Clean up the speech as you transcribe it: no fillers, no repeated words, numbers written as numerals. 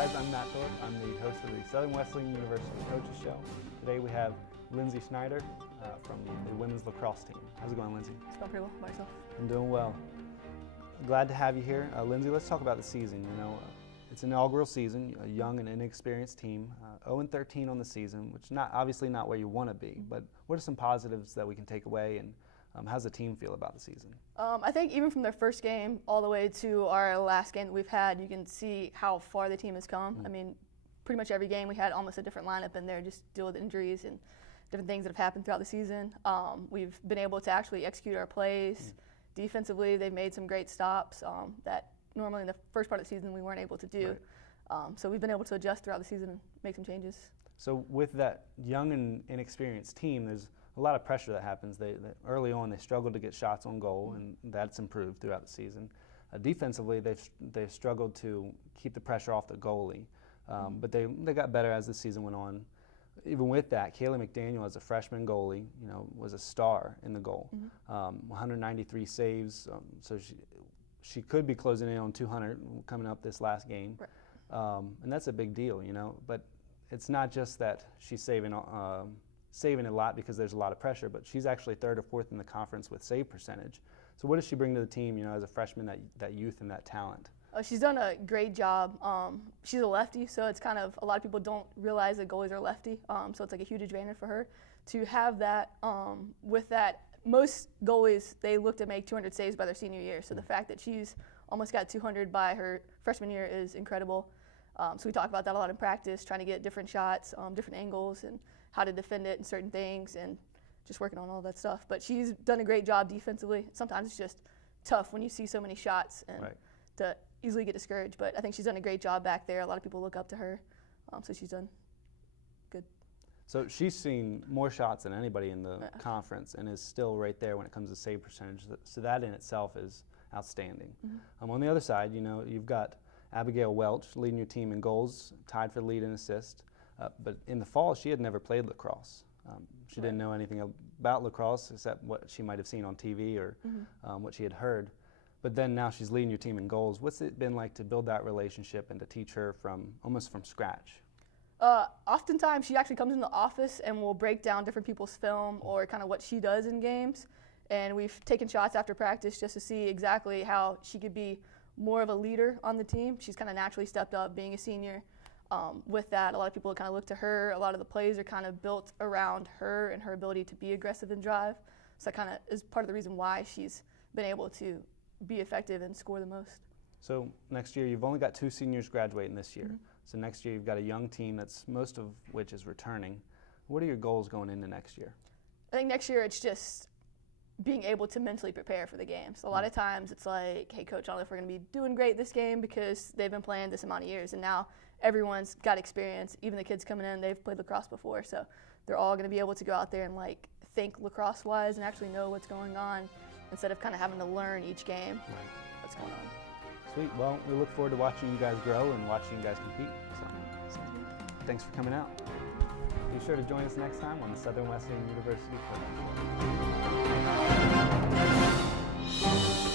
guys? I'm Matt Thorpe. I'm the host of the Southern Wesleyan University Coaches Show. Today we have Lindsay Schneider from the women's lacrosse team. How's it going, Lindsay? It's going pretty well. By yourself? I'm doing well. Glad to have you here. Lindsay, let's talk about the season. It's an inaugural season, a young and inexperienced team, 0-13 on the season, which obviously not where you want to be, but what are some positives that we can take away, and how's the team feel about the season? I think even from their first game all the way to our last game that we've had, you can see how far the team has come. Mm-hmm. I mean, pretty much every game we had almost a different lineup in there, just deal with injuries and different things that have happened throughout the season. We've been able to actually execute our plays. Mm-hmm. Defensively, they've made some great stops that normally in the first part of the season we weren't able to do. Right. So we've been able to adjust throughout the season and make some changes. So with that young and inexperienced team, there's a lot of pressure that happens. Early on, they struggled to get shots on goal, and that's improved throughout the season. Defensively, they've struggled to keep the pressure off the goalie, but they got better as the season went on. Even with that, Kaylee McDaniel, as a freshman goalie, was a star in the goal. 193 saves, so she could be closing in on 200 coming up this last game, right. And that's a big deal, But it's not just that she's saving a lot because there's a lot of pressure, but she's actually third or fourth in the conference with save percentage. So what does she bring to the team, as a freshman, that youth and that talent? She's done a great job. She's a lefty, so it's kind of, a lot of people don't realize that goalies are lefty, so it's like a huge advantage for her to have that. With that, most goalies, they look to make 200 saves by their senior year, so the fact that she's almost got 200 by her freshman year is incredible. So we talk about that a lot in practice, trying to get different shots, different angles, and how to defend it and certain things, and just working on all that stuff. But she's done a great job defensively. Sometimes it's just tough when you see so many shots and right. to easily get discouraged. But I think she's done a great job back there. A lot of people look up to her, so she's done good. So she's seen more shots than anybody in the conference and is still right there when it comes to save percentage. So that in itself is outstanding. Mm-hmm. On the other side, you've got Abigail Welch leading your team in goals, tied for the lead in assist. But in the fall, she had never played lacrosse. She didn't know anything about lacrosse except what she might have seen on TV or what she had heard. But then now she's leading your team in goals. What's it been like to build that relationship and to teach her almost from scratch? Oftentimes she actually comes in the office and will break down different people's film or kind of what she does in games. And we've taken shots after practice just to see exactly how she could be more of a leader on the team. She's kind of naturally stepped up being a senior. With that, a lot of people kind of look to her. A lot of the plays are kind of built around her and her ability to be aggressive and drive. So that kind of is part of the reason why she's been able to be effective and score the most. So next year, you've only got 2 seniors graduating this year. So next year, you've got a young team that's most of which is returning. What are your goals going into next year? I think next year it's just being able to mentally prepare for the games. A lot of times it's like, hey, coach, I don't know if we're going to be doing great this game because they've been playing this amount of years, and now everyone's got experience. Even the kids coming in, they've played lacrosse before, so they're all going to be able to go out there and think lacrosse-wise and actually know what's going on instead of kind of having to learn each game what's going on. Sweet. Well, we look forward to watching you guys grow and watching you guys compete. So thanks for coming out. Be sure to join us next time on the Southern Wesleyan University Coaches Show.